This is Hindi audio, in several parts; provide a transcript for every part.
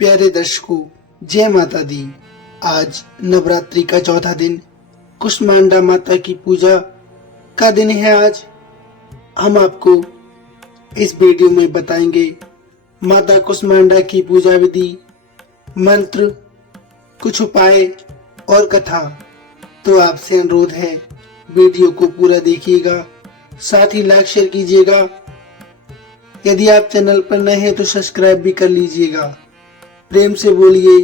प्यारे दर्शकों, जय माता दी। आज नवरात्रि का चौथा दिन, कुष्मांडा माता की पूजा का दिन है। आज हम आपको इस वीडियो में बताएंगे माता कुष्मांडा की पूजा विधि, मंत्र, कुछ उपाय और कथा। तो आपसे अनुरोध है, वीडियो को पूरा देखिएगा, साथ ही लाइक शेयर कीजिएगा। यदि आप चैनल पर नए हैं तो सब्सक्राइब भी कर लीजिएगा। प्रेम से बोलिए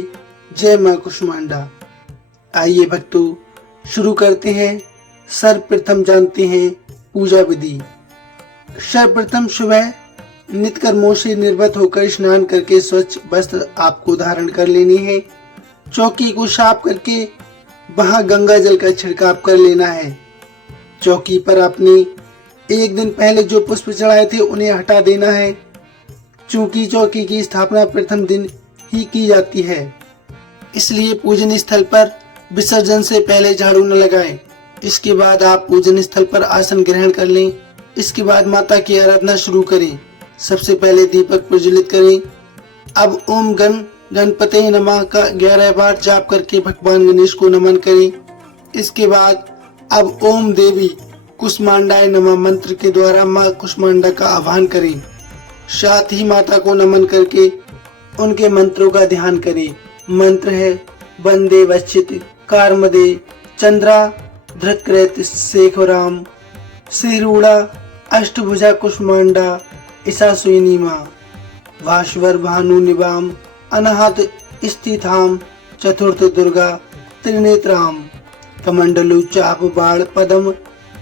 जय मां कुष्मांडा। आइए भक्तों, शुरू करते हैं। सर्वप्रथम जानते हैं पूजा विधि। सर्वप्रथम सुबह नित्य कर्मों से निर्वत होकर स्नान करके स्वच्छ वस्त्र आपको धारण कर लेनी है। चौकी को साफ करके वहां गंगा जल का छिड़काव कर लेना है। चौकी पर आपने एक दिन पहले जो पुष्प चढ़ाए थे उन्हें हटा देना है, चूंकि चौकी की स्थापना प्रथम दिन ही की जाती है, इसलिए पूजन स्थल पर विसर्जन से पहले झाड़ू न लगाएं। इसके बाद आप पूजन स्थल पर आसन ग्रहण कर लें। इसके बाद माता की आराधना शुरू करें। सबसे पहले दीपक प्रज्वलित करें। अब ओम गणपते नमः का 11 बार जाप करके भगवान गणेश को नमन करें। इसके बाद अब ओम देवी कुष्मांडाय नमः मंत्र के द्वारा माँ कुष्मांडा का आह्वान करें। साथ ही माता को नमन करके उनके मंत्रों का ध्यान करें। मंत्र है वंदे वश्चित कारमदे चंद्रा धृतकृत शेखराम श्रीरूढ़ा अष्टभुजा कुष्मांडा ईशासुनी मां भास्वर भानु निवाम अनाहत स्थिताम चतुर्थ दुर्गा त्रिनेत्राम कमंडलु चाप बाण पदम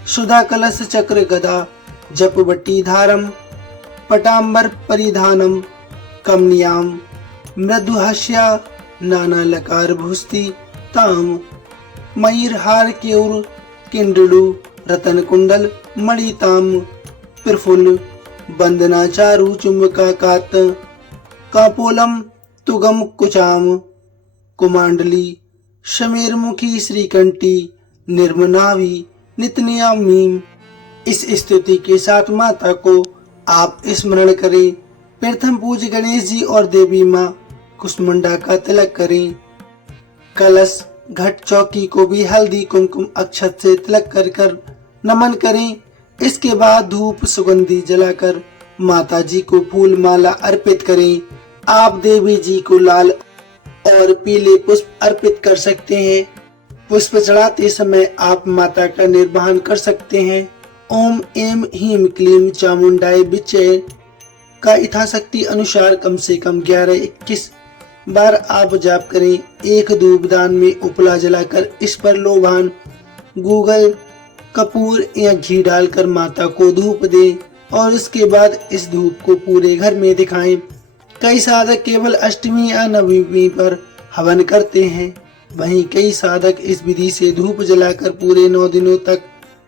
सुधा कलश चक्र गदा जपवटी धारम पटाम्बर परिधानम कमनियाम मृदुहास्या नाना लकार भूस्ति ताम मयूरहार केउर किंडलु रतन कुंडल मणिताम प्रफुल्ल वंदना चारु चुम्बका कात कापोलम तुगम कुचाम कुमांडली शमेरमुखी श्रीकंठी निर्मनावी नितनियामीम। इस स्तुति के साथ माता को आप स्मरण करें। प्रथम पूज्य गणेश जी और देवी माँ कुष्मांडा का तिलक करें। कलश घट चौकी को भी हल्दी कुमकुम अक्षत से तिलक कर नमन करें। इसके बाद धूप सुगंधी जलाकर माता जी को फूल माला अर्पित करें। आप देवी जी को लाल और पीले पुष्प अर्पित कर सकते हैं। पुष्प चढ़ाते समय आप माता का निर्वहन कर सकते हैं। ओम एम ह्रीम क्लीम चामुंडाय विचय का यथाशक्ति अनुसार कम से कम 11-21 बार आप जाप करें। एक धूपदान में उपला जलाकर इस पर लोबान गूगल कपूर या घी डालकर माता को धूप दें और इसके बाद इस धूप को पूरे घर में दिखाएं। कई साधक केवल अष्टमी या नवमी पर हवन करते हैं, वहीं कई साधक इस विधि से धूप जलाकर पूरे 9 दिनों तक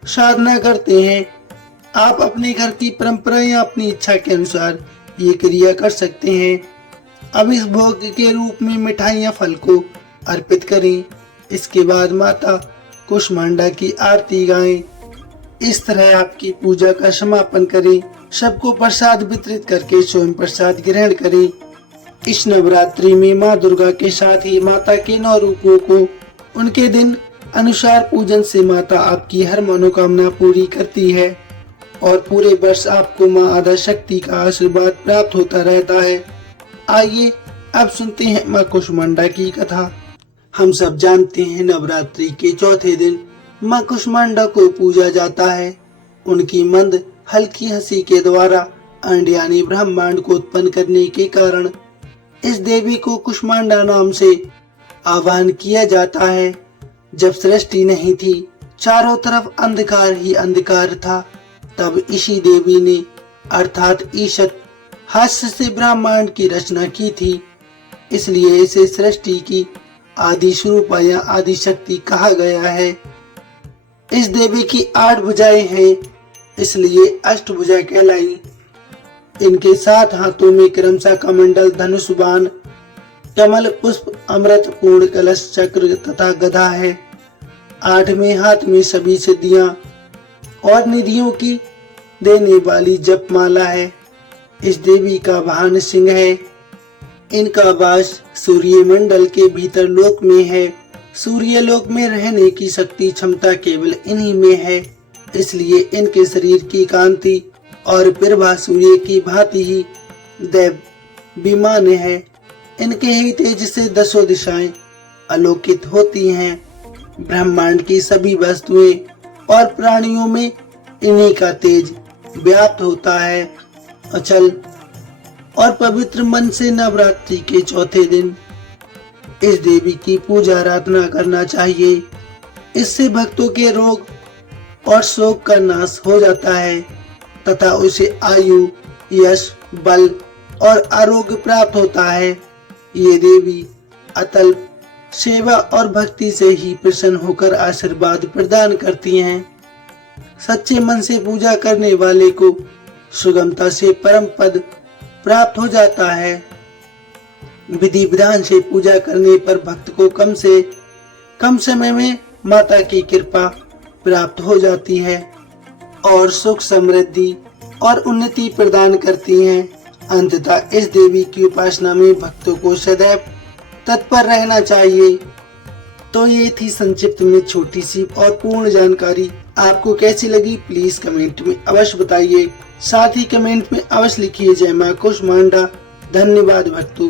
साधना करते हैं। आप अपने घर की परंपरा या अपनी इच्छा के अनुसार ये क्रिया कर सकते हैं। अब इस भोग के रूप में मिठाई या फल को अर्पित करें। इसके बाद माता कुष्मांडा की आरती गाएं। इस तरह आपकी पूजा का समापन करें। सबको प्रसाद वितरित करके स्वयं प्रसाद ग्रहण करें। इस नवरात्रि में माँ दुर्गा के साथ ही माता के 9 रूपों को उनके दिन अनुसार पूजन से माता आपकी हर मनोकामना पूरी करती है और पूरे वर्ष आपको माँ आद्या शक्ति का आशीर्वाद प्राप्त होता रहता है। आइए अब सुनते हैं माँ कुष्मांडा की कथा। हम सब जानते हैं नवरात्रि के चौथे दिन माँ कुष्मांडा को पूजा जाता है। उनकी मंद हल्की हंसी के द्वारा अंड यानी ब्रह्मांड को उत्पन्न करने के कारण इस देवी को कुष्मांडा नाम से आह्वान किया जाता है। जब सृष्टि नहीं थी, चारों तरफ अंधकार ही अंधकार था, तब इसी देवी ने अर्थात ईशत हास्य से ब्रह्मांड की रचना की थी। इसलिए इसे सृष्टि की आदि स्वरूपा या आदि शक्ति कहा गया है। इस देवी की 8 भुजाएं हैं, इसलिए अष्टभुजा कहलाई। इनके 7 हाथों में क्रमशः कमंडल, धनुष, बाण, कमल पुष्प, अमृत पूर्ण कलश, चक्र तथा गदा है। 8वें हाथ में सभी सिद्धियां और निधियों की देने वाली जपमाला है। इस देवी का वाहन सिंह है। इनका वास सूर्य मंडल के भीतर लोक में है। सूर्य लोक में रहने की शक्ति क्षमता केवल इन्हीं में है, इसलिए इनके शरीर की कांति और प्रभा सूर्य की भांति ही दैवीमान है। इनके ही तेज से दसों दिशाएं आलोकित होती हैं। ब्रह्मांड की सभी वस्तुएं और प्राणियों में इन्हीं का तेज व्याप्त होता है। अचल और पवित्र मन से नवरात्रि के चौथे दिन इस देवी की पूजा आराधना करना चाहिए। इससे भक्तों के रोग और शोक का नाश हो जाता है तथा उसे आयु, यश, बल और आरोग्य प्राप्त होता है। ये देवी अतल सेवा और भक्ति से ही प्रसन्न होकर आशीर्वाद प्रदान करती हैं। सच्चे मन से पूजा करने वाले को सुगमता से परम पद प्राप्त हो जाता है। विधि विधान से पूजा करने पर भक्त को कम से कम समय में माता की कृपा प्राप्त हो जाती है और सुख, समृद्धि और उन्नति प्रदान करती हैं। अंततः इस देवी की उपासना में भक्तों को सदैव तत्पर रहना चाहिए। तो ये थी संक्षिप्त में छोटी सी और पूर्ण जानकारी। आपको कैसी लगी प्लीज कमेंट में अवश्य बताइए। साथ ही कमेंट में अवश्य लिखिए जय मां कुष्मांडा। धन्यवाद भक्तों।